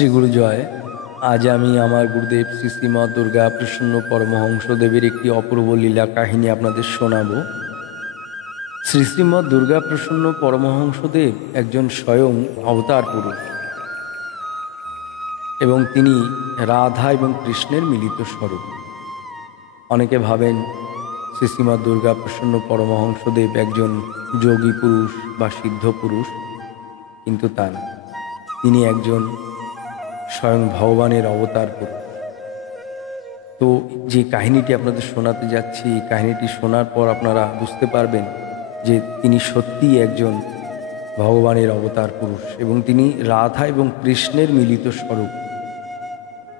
শ্রী গুরু জয়। আজ আমি আমার গুরুদেব শ্রী শ্রীমৎ দুর্গা প্রসন্ন পরমহংসদেবের একটি অপূর্ব লীলা কাহিনী আপনাদের শোনাব। শ্রী শ্রীমৎ দুর্গা প্রসন্ন পরমহংসদেব একজন স্বয়ং অবতার পুরুষ এবং তিনি রাধা এবং কৃষ্ণের মিলিত স্বরূপ। অনেকে ভাবেন শ্রী শ্রীমৎ দুর্গা প্রসন্ন পরমহংসদেব একজন যোগী পুরুষ বা সিদ্ধ পুরুষ, কিন্তু তা না, তিনি একজন স্বয়ং ভগবানের অবতার পুরুষ। তো যে কাহিনীটি আপনাদের শোনাতে যাচ্ছি, এই কাহিনীটি শোনার পর আপনারা বুঝতে পারবেন যে তিনি সত্যিই একজন ভগবানের অবতার পুরুষ এবং তিনি রাধা এবং কৃষ্ণের মিলিত স্বরূপ।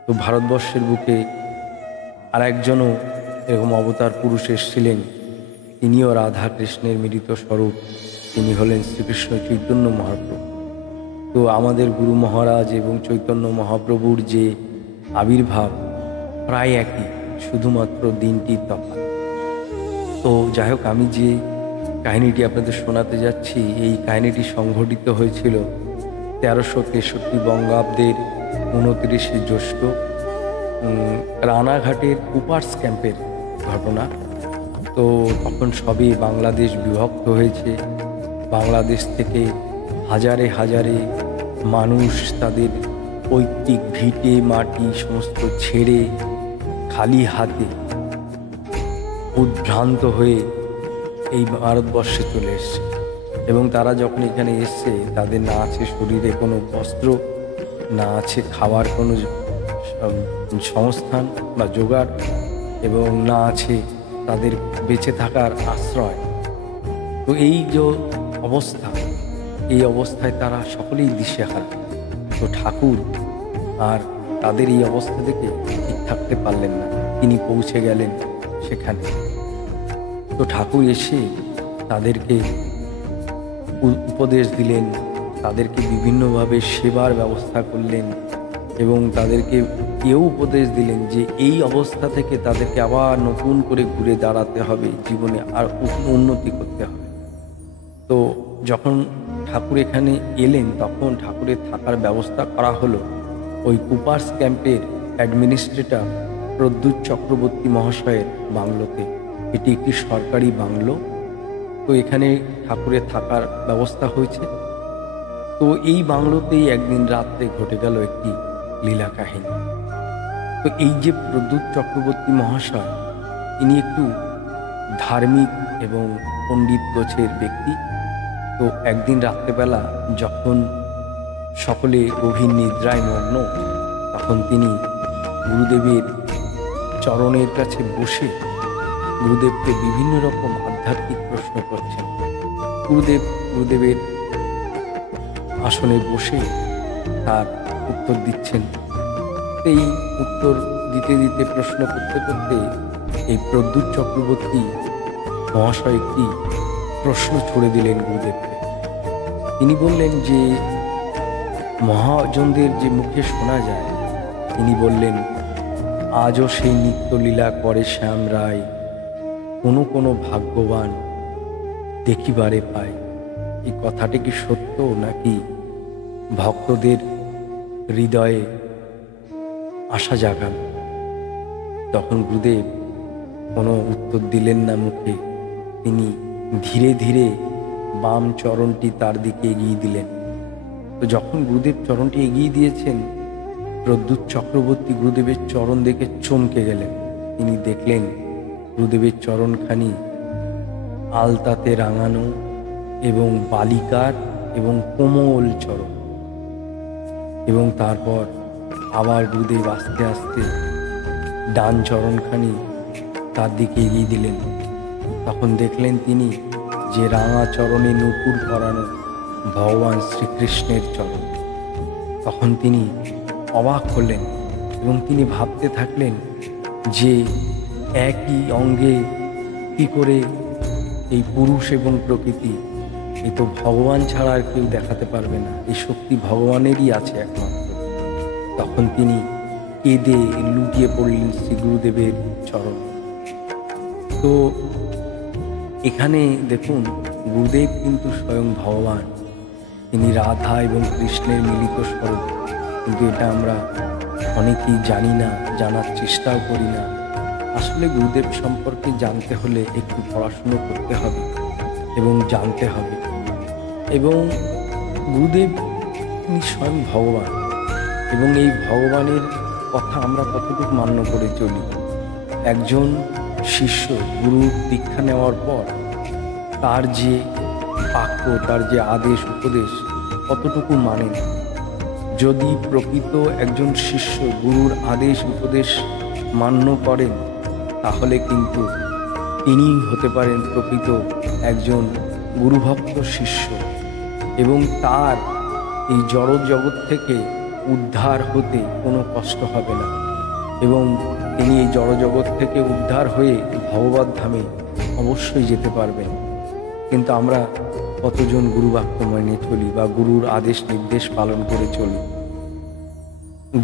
তো ভারতবর্ষের বুকে আর একজনও এরকম অবতার পুরুষ এসেছিলেন, তিনিও রাধা কৃষ্ণের মিলিত স্বরূপ। তিনি হলেন শ্রীকৃষ্ণ চৈতন্য মহাপ্রভু। তো আমাদের গুরু মহারাজ এবং চৈতন্য মহাপ্রভুর যে আবির্ভাব প্রায় একই, শুধুমাত্র দিনটির তফাৎ। তো যাই হোক, আমি যে কাহিনীটি আপনাদের শোনাতে যাচ্ছি, এই কাহিনীটি সংঘটিত হয়েছিল 1363 বঙ্গাব্দের 29শে জ্যৈষ্ঠ, রানাঘাটের কুপার্স ক্যাম্পের ঘটনা। তো তখন সবে বাংলাদেশ বিভক্ত হয়েছে। বাংলাদেশ থেকে হাজারে হাজারে মানুষ তাদের পৈতৃক ভিটে মাটি সমস্ত ছেড়ে খালি হাতে উদ্ভ্রান্ত হয়ে এই ভারতবর্ষে চলে এসছে। এবং তারা যখন এখানে এসছে, তাদের না আছে শরীরে কোনো বস্ত্র, না আছে খাওয়ার কোনো সংস্থান বা জোগাড়, এবং না আছে তাদের বেঁচে থাকার আশ্রয়। তো এই যে অবস্থা, এই অবস্থায় তারা সকলেই দিশেহারা। তো ঠাকুর আর তাদের এই অবস্থা দেখে ঠিক থাকতে পারলেন না, তিনি পৌঁছে গেলেন সেখানে। তো ঠাকুর এসে তাদেরকে উপদেশ দিলেন, তাদেরকে বিভিন্নভাবে সেবার ব্যবস্থা করলেন এবং তাদেরকে এও উপদেশ দিলেন যে এই অবস্থা থেকে তাদেরকে আবার নতুন করে ঘুরে দাঁড়াতে হবে, জীবনে আর উন্নতি করতে হবে। তো যখন ঠাকুর এখানে এলেন, তখন ঠাকুরের থাকার ব্যবস্থা করা হলো ওই কুপার্স ক্যাম্পের অ্যাডমিনিস্ট্রেটর প্রদ্যুৎ চক্রবর্তী মহাশয়ের বাংলোতে। এটি একটি সরকারি বাংলো। তো এখানে ঠাকুরের থাকার ব্যবস্থা হয়েছে। তো এই বাংলোতেই একদিন রাত্রে ঘটে গেল একটি লীলা কাহিনী। তো এই যে প্রদ্যুৎ চক্রবর্তী মহাশয়, ইনি একটু ধার্মিক এবং পণ্ডিত গোছের ব্যক্তি। তো একদিন রাত্রেবেলা যখন সকলে গভীর নিদ্রায় মগ্ন, তখন তিনি গুরুদেবের চরণের কাছে বসে গুরুদেবকে বিভিন্ন রকম আধ্যাত্মিক প্রশ্ন করছেন। গুরুদেবের আসনে বসে তার উত্তর দিচ্ছেন। এই উত্তর দিতে দিতে, প্রশ্ন করতে করতে এই প্রদ্যুৎ চক্রবর্তী মহাশয় একটি প্রশ্ন ছুড়ে দিলেন গুরুদেবকে। তিনি বললেন যে মহাজনদের যে মুখে শোনা যায়, তিনি বললেন, আজও সেই নিত্যলীলা করে শ্যাম রায়, কোনো কোনো ভাগ্যবান দেখিবারে পায়। এই কথাটি কি সত্য, নাকি ভক্তদের হৃদয়ে আশা জাগান? তখন গুরুদেব কোনো উত্তর দিলেন না মুখে। তিনি ধীরে ধীরে বাম চরণটি তার দিকে এগিয়ে দিলেন। তো যখন গুরুদেব চরণটি এগিয়ে দিয়েছেন, প্রদ্যুৎ চক্রবর্তী গুরুদেবের চরণ দেখে চমকে গেলেন। তিনি দেখলেন গুরুদেবের চরণখানি আলতাতে রাঙানো এবং বালিকার এবং কোমল চরণ। এবং তারপর আবার গুরুদেব আস্তে আস্তে ডান চরণখানি তার দিকে এগিয়ে দিলেন। তখন দেখলেন তিনি যে রাঙা চরণে নূপুর পরানো ভগবান শ্রীকৃষ্ণের চরণ। তখন তিনি অবাক হলেন এবং তিনি ভাবতে থাকলেন যে একই অঙ্গে কী করে এই পুরুষ এবং প্রকৃতি, এ তো ভগবান ছাড়া আর কেউ দেখাতে পারবে না, এই শক্তি ভগবানেরই আছে একমাত্র। তখন তিনি কেঁদে লুটিয়ে পড়লেন শ্রী গুরুদেবের চরণে। তো এখানে দেখুন, গুরুদেব কিন্তু স্বয়ং ভগবান, তিনি রাধা এবং কৃষ্ণের মিলিত স্বরূপ। কিন্তু এটা আমরা অনেকেই জানি না, জানার চেষ্টাও করি না। আসলে গুরুদেব সম্পর্কে জানতে হলে একটু পড়াশুনো করতে হবে এবং জানতে হবে। এবং গুরুদেব তিনি স্বয়ং ভগবান, এবং এই ভগবানের কথা আমরা কতটুকু মান্য করে চলি। একজন শিষ্য গুরুর দীক্ষা নেওয়ার পর তার যে বাক্য, তার যে আদেশ উপদেশ কতটুকু মানেন। যদি প্রকৃত একজন শিষ্য গুরুর আদেশ উপদেশ মান্য করেন, তাহলে কিন্তু তিনিই হতে পারেন প্রকৃত একজন গুরুভক্ত শিষ্য, এবং তার এই জড় জগৎ থেকে উদ্ধার হতে কোনো কষ্ট হবে না, এবং তিনি এই জড় জগৎ থেকে উদ্ধার হয়ে ভগবত ধামে অবশ্যই যেতে পারবেন। কিন্তু আমরা কতজন গুরুবাক্য মেনে চলি বা গুরুর আদেশ নির্দেশ পালন করে চলি?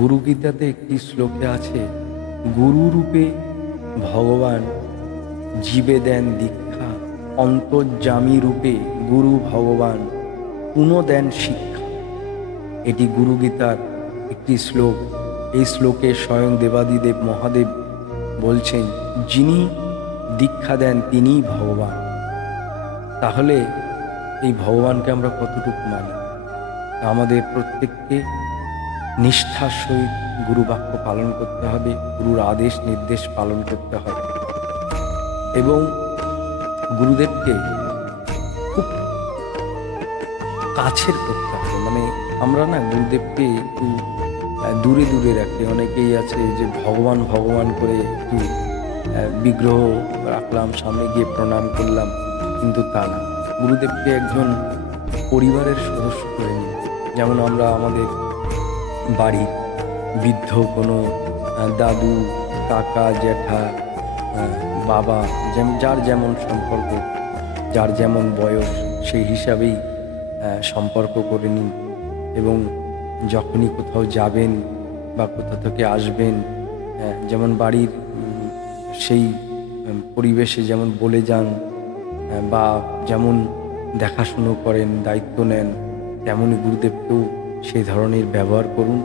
গুরু গীতাতে একটি শ্লোকে আছে, গুরুরূপে ভগবান জীবে দেন দীক্ষা, অন্তর্যামী রূপে গুরু ভগবান পুনঃ দেন শিক্ষা। এটি গুরু গীতার একটি শ্লোক। এই শ্লোকে স্বয়ং দেবাদিদেব মহাদেব বলছেন, যিনি দীক্ষা দেন তিনিই ভগবান। তাহলে এই ভগবানকে আমরা কতটুকু মানি? আমাদের প্রত্যেককে নিষ্ঠার সহিত গুরু বাক্য পালন করতে হবে, গুরুর আদেশ নির্দেশ পালন করতে হবে, এবং গুরুদেবকে খুব কাছের করতে হবে। মানে আমরা না গুরুদেবকে একটু দূরে দূরে রাখি। অনেকেই আছে যে ভগবান ভগবান করে একটু বিগ্রহ রাখলাম, সামনে গিয়ে প্রণাম করলাম, কিন্তু তা না। গুরুদেবকে একজন পরিবারের সদস্য করে নিই। যেমন আমরা আমাদের বাড়ির বৃদ্ধ কোনো দাদু, কাকা, জ্যাঠা, বাবা, যার যেমন সম্পর্ক, যার যেমন বয়স, সেই হিসাবেই সম্পর্ক করে নিন। এবং যখনই কোথাও যাবেন বা কোথা থেকে আসবেন, যেমন বাড়ির সেই পরিবেশে যেমন বলে যান বা যেমন দেখাশুনো করেন, দায়িত্ব নেন, তেমনই গুরুদেবকেও সেই ধরনের ব্যবহার করুন,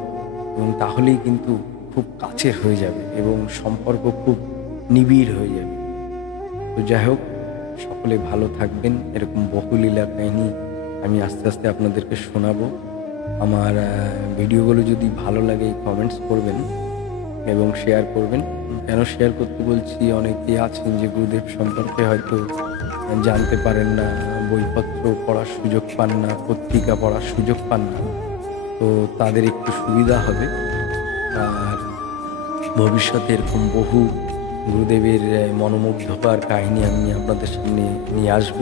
এবং তাহলেই কিন্তু খুব কাছের হয়ে যাবে এবং সম্পর্ক খুব নিবিড় হয়ে যাবে। তো যাই হোক, সকলে ভালো থাকবেন। এরকম বহু লীলা কাহিনী আমি আস্তে আস্তে আপনাদেরকে শোনাবো। আমার ভিডিওগুলো যদি ভালো লাগে কমেন্টস করবেন এবং শেয়ার করবেন। কেন শেয়ার করতে বলছি, অনেকেই আছেন যে গুরুদেব সম্পর্কে হয়তো জানতে পারেন না, বইপত্র পড়ার সুযোগ পান না, পত্রিকা পড়ার সুযোগ পান না। তো তাদের একটু সুবিধা হবে। আর ভবিষ্যতে এরকম বহু গুরুদেবের মনোমুগ্ধকর কাহিনী আমি আপনাদের সামনে নিয়ে আসব।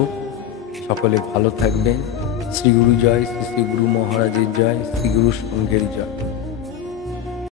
সকলে ভালো থাকবেন। শ্রী গুরু জয়, শ্রী শ্রী গুরু মহারাজের জয়, শ্রী গুরু সংঘের জয়।